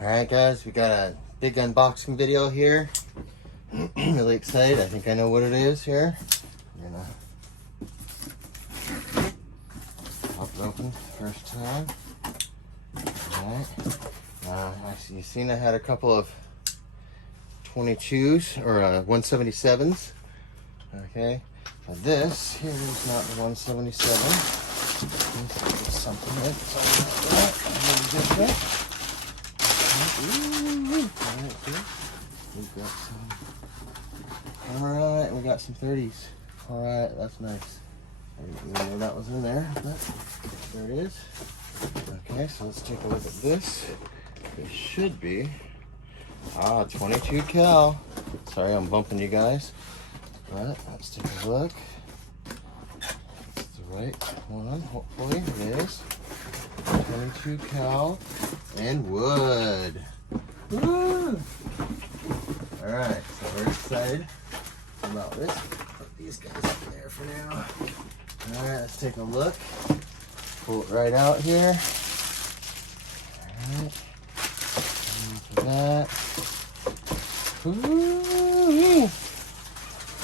Alright guys, we got a big unboxing video here. Really excited. I think I know what it is here. I'm gonna pop it open first time. Alright. Actually, you've seen I had a couple of 22s or 177s. Okay. But this here is not the 177. This is something that's different. Alright, we got some 30s. Alright, that's nice. I didn't even know that was in there, but there it is. Okay, so let's take a look at this. It should be 22 cal. Sorry, I'm bumping you guys. But let's take a look. It's the right one, hopefully it is. 22 cal and wood. Woo! Alright, so we're excited about this. Put these guys up there for now. Alright, let's take a look. Pull it right out here. Alright. For that. Ooh,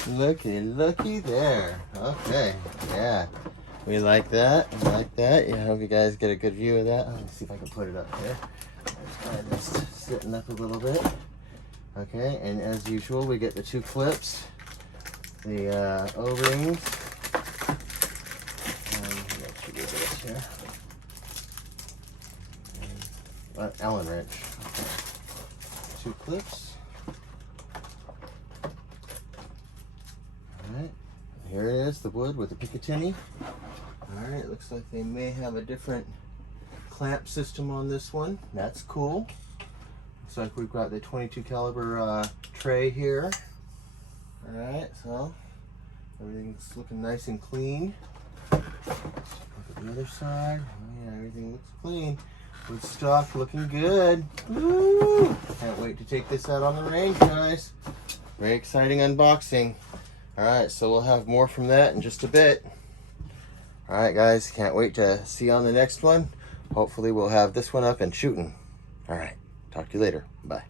looky there. Okay, yeah. We like that. We like that. Yeah, I hope you guys get a good view of that. Let me see if I can put it up here. Just sitting up a little bit. Okay, and as usual, we get the two clips, the O-rings, and what should we do here? And, Allen wrench. Okay. Two clips. All right, here it is, the wood with the Picatinny. All right, looks like they may have a different clamp system on this one. That's cool. Looks like we've got the 22 caliber tray here. All right, so everything's looking nice and clean. Let's look at the other side. Oh yeah, everything looks clean. Good stuff, looking good. Woo! Can't wait to take this out on the range, guys. Very exciting unboxing. All right, so we'll have more from that in just a bit. All right, guys, can't wait to see you on the next one. Hopefully we'll have this one up and shooting. All right, talk to you later. Bye.